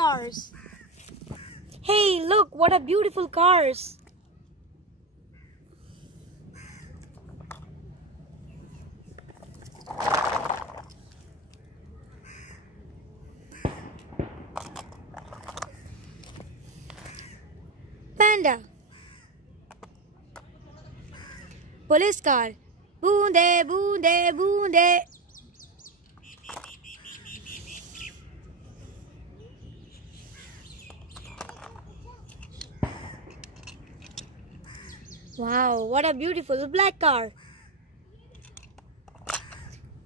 cars. Hey, look, what a beautiful cars. Panda. Police car. Boonde, boonde, boonde. Wow, what a beautiful black car.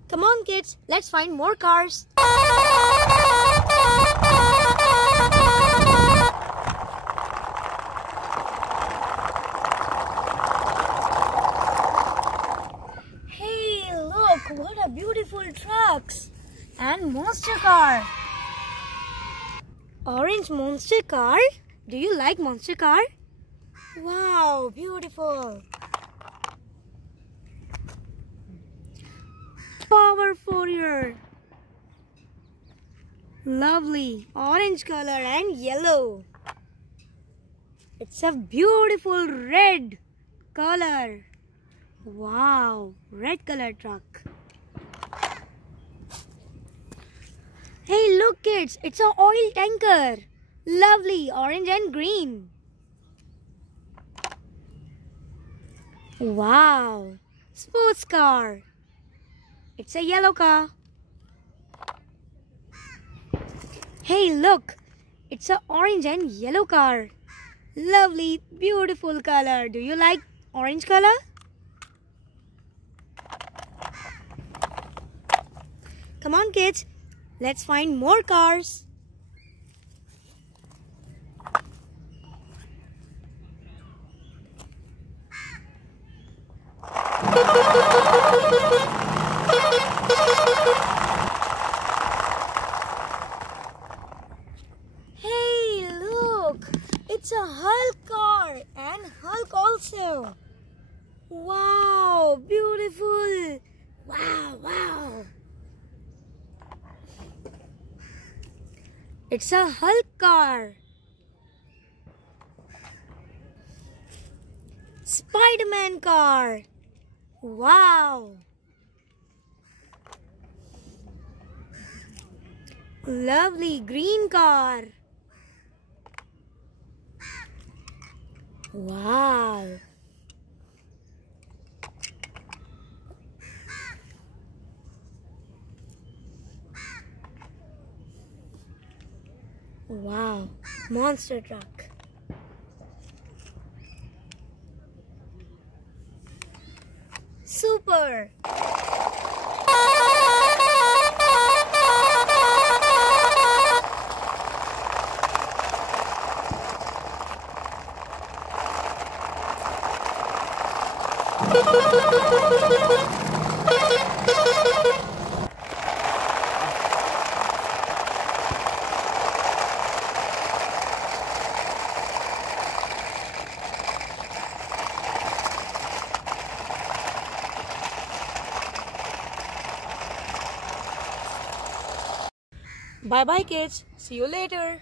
Come on kids, let's find more cars. Hey, look, what a beautiful trucks and monster car. Orange monster car? Do you like monster car? Wow, beautiful. Power Fourier. Lovely. Orange color and yellow. It's a beautiful red color. Wow, red color truck. Hey, look kids, it's an oil tanker. Lovely, orange and green. Wow, sports car. It's a yellow car. Hey, look, it's an orange and yellow car. Lovely, beautiful color. Do you like orange color? Come on kids, let's find more cars. Hey, look! It's a Hulk car and Hulk also. Wow, beautiful! Wow, wow! It's a Hulk car. Spider-Man car. Wow! Lovely green car. Wow! Wow! Monster truck. Super! Bye bye kids. See you later.